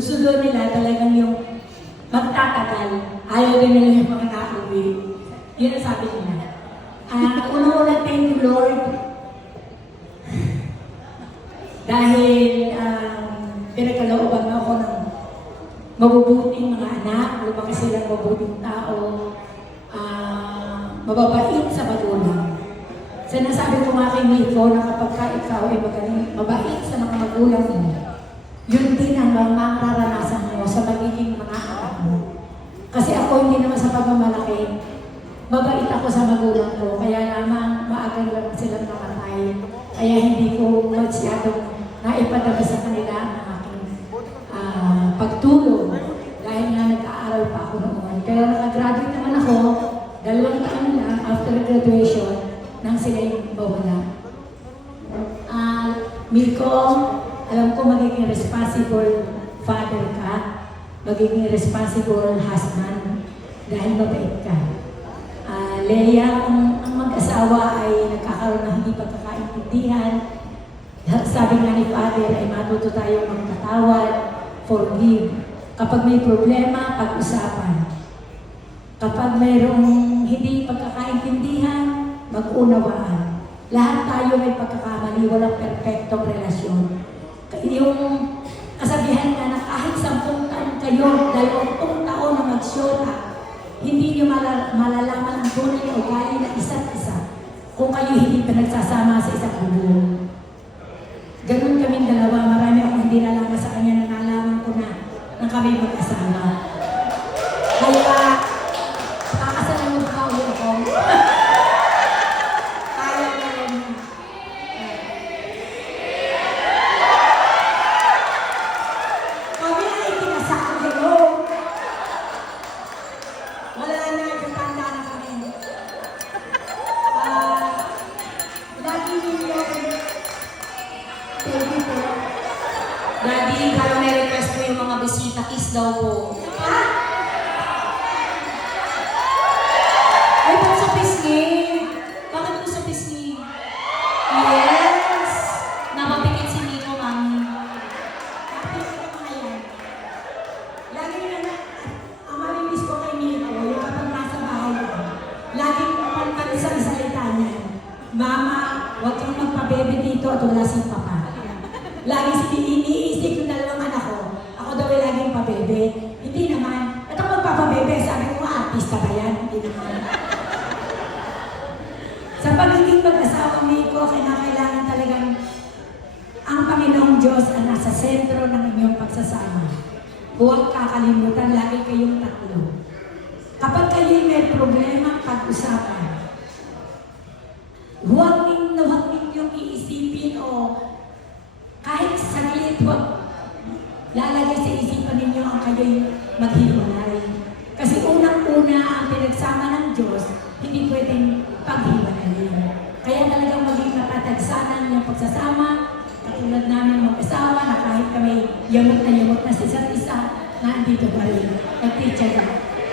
Gusto doon nila talagang yung magtatagal. Ayaw din nila yung mga nakauwi. Yun ang sabi nila. Una-una, thank you, Lord. Dahil pinagkalooban ako ng mabubuting mga anak, lumaki silang mabuting tao, mababait sa magulang. Sinasabi ko nga kay Miko na kapag ikaw ay magaling, mabait sa mga magulang mo, yun din ang mararanasan mo sa magiging mga anak mo. Kasi ako hindi naman sa pagmamalaki, mabait ako sa magulang ko, kaya lamang maagang lang silang namatay. Kaya hindi ko masyadong naipadaga sa kanila ang aking pagtulong dahil nga nag-aaral pa ako noon. Pero nag-graduate naman ako, 2 taon lang after graduation nang sila yung bawala. Miko, alam ko magiging responsible father ka, magiging responsible husband dahil mabait ka. Leia, ang mag-asawa ay nagkakaroon ng hindi pagkakaintindihan. Sabi nga ni Father ay matuto tayong magpatawad, forgive. Kapag may problema, pag-usapan. Kapag mayroong hindi pagkakaintindihan, mag-unawaan. Lahat tayo may pagkakamali, walang perfectong relasyon. Yung kasabihan nga na kahit 10 taon kayo, 20 taon na magsyota, hindi nyo malalaman ang tunay na ugali ng isa't isa kung kayo hindi pinagsasama sa isang bubong. Ganun kaming dalawa, marami akong hindi nalaman sa kanya na nalaman ko na kami mag-asawa. Kaya, kakasalan mo pa ulit ako. Kaya na rin. Kami ay itinasakot ko. Wala na, katanda na kami. Lagi ninyo, thank you po. Daddy, parang may request po yung mga bisita. Kiss daw po. Ay, ba't sa pisngi? Bakit po sa pisngi? Yes! Napapikit si Nico, mami. Lagi na ang mamimiss ko kay Miko, yung kapag nasa bahay ko, laging pagpalisan sa salita niya, Mama, huwag kang magpabebe dito at wala si Papa. Lagi iniisip yung 2 anak ko, ako daw ay laging pabebe. Hindi naman, ito magpapabebe, sabi ko nga, artista ba yan? Hindi naman. Sa pagiging mag-asawa Miko, kailangan talagang ang Panginoong Diyos ang nasa sentro ng inyong pagsasama. Huwag kakalimutan, lagi kayong tatlo. Kapag kayo may problema, pag-usapan. Huwag ninyong iisipin o kahit saglit, huwag lalagay sa isipan ninyo ang kayo'y maghiwalay. Kasi unang-una ang pinagsama ng Diyos, hindi pwedeng paghiwalayin. Kaya talagang maging matatagsanan yung pagsasama, katulad namin mag-asawa na kahit kami yamot na sa isa't isa, nandito pa rin. Nagtitsaga.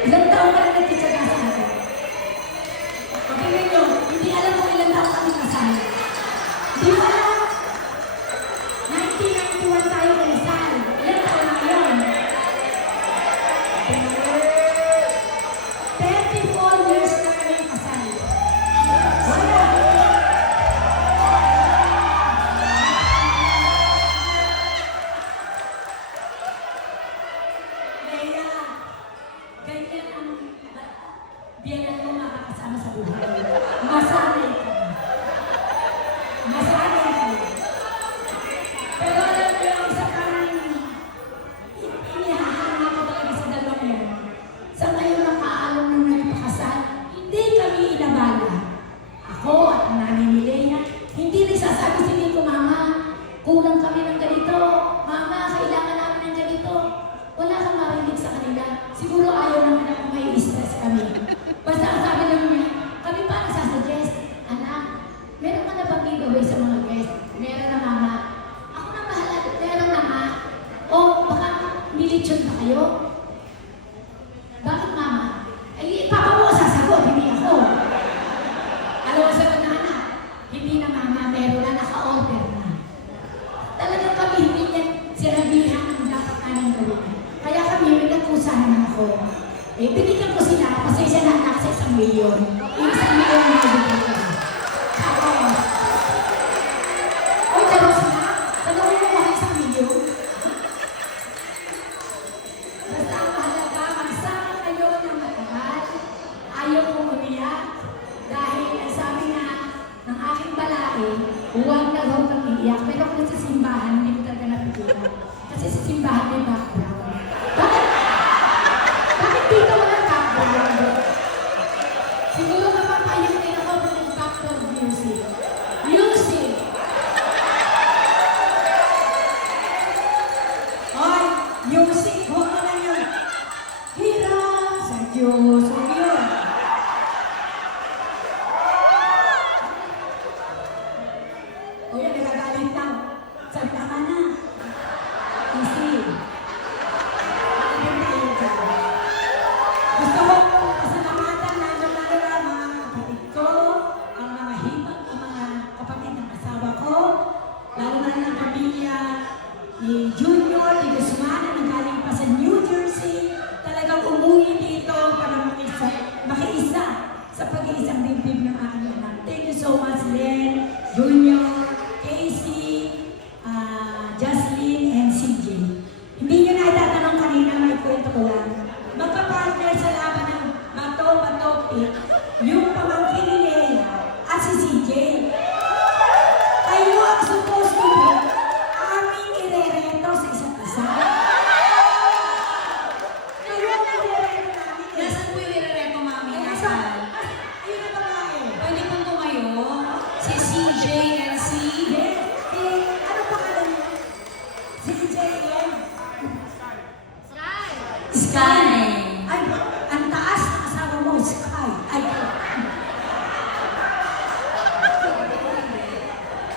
Ilang taon ka rin nagtitsaga sa akin? Pagkingin nyo, hindi alam kung ilang taon kami kasama. Di ba alam? 1991 tayo kalisal. Ilang taon na ngayon? 34 years na kami kasal. Wala. Leia, ganyan ang biyanan mo makakasama sa buhay. Masanay ka. Masanay ka. Pero alam mo yung isa kang inihahanga ko talaga sa 2 yan. Sa ngayon nakaalam nung nagpakasal, hindi kami inabala. Ako at ang nanay ni Leia, hindi nagsasabi si Nico, Mama, kulang kami ng ganito. Mama, kailangan namin ng ganito. Wala kang marinig sa kanila. Siguro ayaw naman ako may stress kami. Basta ang sabi lang niya, kami pa nagsasuggest, anak, meron ka na bang giveaway sa mga guests? Meron na, Mama. Ako na bahala, meron na, Ma. O baka nilitsyon pa kayo? Bakit, Mama? Ay, papa mo sasagot, hindi ako. Alam mo sagot na, anak, hindi na, Mama, meron na, naka-order na. Talagang kami hindi niya sinabihan ang dapat namin gawin. ko. Eh, binigyan ko sila, pasensya na anak sa 1 milyon. Yung 1 milyon na binigyan ko. Tapos, oy, tapos na, tanawin mo ako 1 milyon. Basta ang mahalaga, magsama kayo ng matagal. Ayaw kong umiyak. Dahil ang sabi nga ng aking balai, huwag na daw kang iiyak. Pero kung sa simbahan, hindi ko talaga napigilan. Kasi sa simbahan may background. Bakit dito walang background? Siguro mapapayag din ako ng background music. Music! Ay, music! Huwag mo lang yun. Hirap sa Diyos. Huwag yun. O yan, nagagalit lang. Salita ka na. Easy. Gusto ko pasalamatan na mga kapatid ko, ang mga hipag, ang mga kapatid ng asawa ko, lalo na ng pamilya ni Junior, ni Guzman, na nanggaling pa sa New Jersey, talagang umuwi dito para makiisa sa pag-iisang dibdib ng aking anak. Thank you so much, Len, Junior, Casey, Jocelyn, and CJ. Hindi nyo na itatanong kanina, may kwento ko lang. Magka-partner sa laban ng bato-bato pit, yung pamangkin ni Lea at si CJ. Kayo ang supposed to be aming irerento sa isa't isa. Kayo ang irerento namin. Nasaan po yung irerento, Mami? Ayun Nasaan? na babae. Pwede pong tumayo. Si CJ and si... Yes, ano pangalan niya? CJ and... Sky. Ay, ang taas ng asawa mo, Sky. Ay,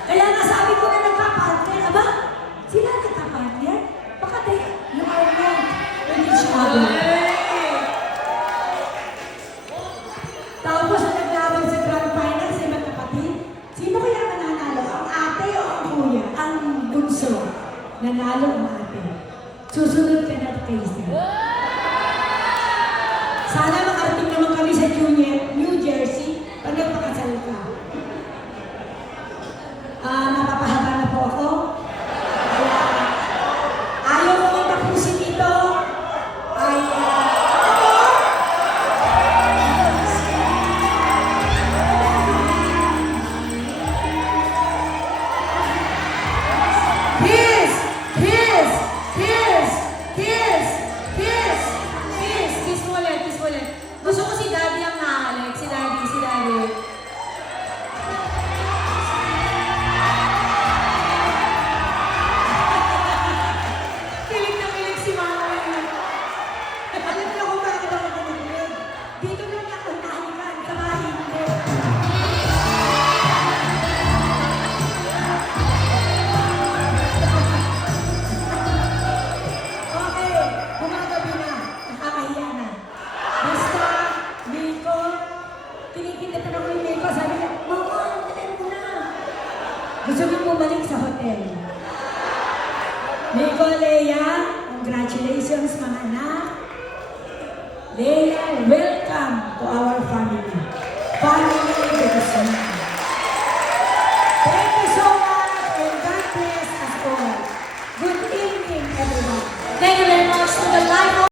kaya nga sabi ko na nagpa-partner. Aba, sila nagpa-partner? Baka you are meant with each other. Tapos na naglaban sa grand final sa ibang kapatid. Sino kaya mananalo? Ang ate o ang kuya? Ang bunso. Nanalo ang ate. Susunod ka na kay sana makarating naman kami sa New Jersey pag nagpakasal ka. Napapahaba na po ako. Kaya ayaw ko yung tapusin ito. Ay, Kiss! Kiss! Kiss! Kiss! Kiss! Kiss mo ulit, kiss mo ulit. Gusto ko si Daddy ang nakakalik. Si Daddy, si Daddy. Kilig na kilig si Mama. Alam niyo kung bakit ako nagulog? Dito na niya ako nahikan sa bahay hindi. Okay, gumagabi na. Nakakahiya na. Basta, Miko, kinikinatan ako yung Miko. Sabi niya, Mama, tinan mo na. Gusto ko bumalik sa hotel. Miko, Leia, congratulations mga anak. Leia, welcome to our family. Family Guzman. Thank you so much and God bless us all. Good evening, everyone. Thank you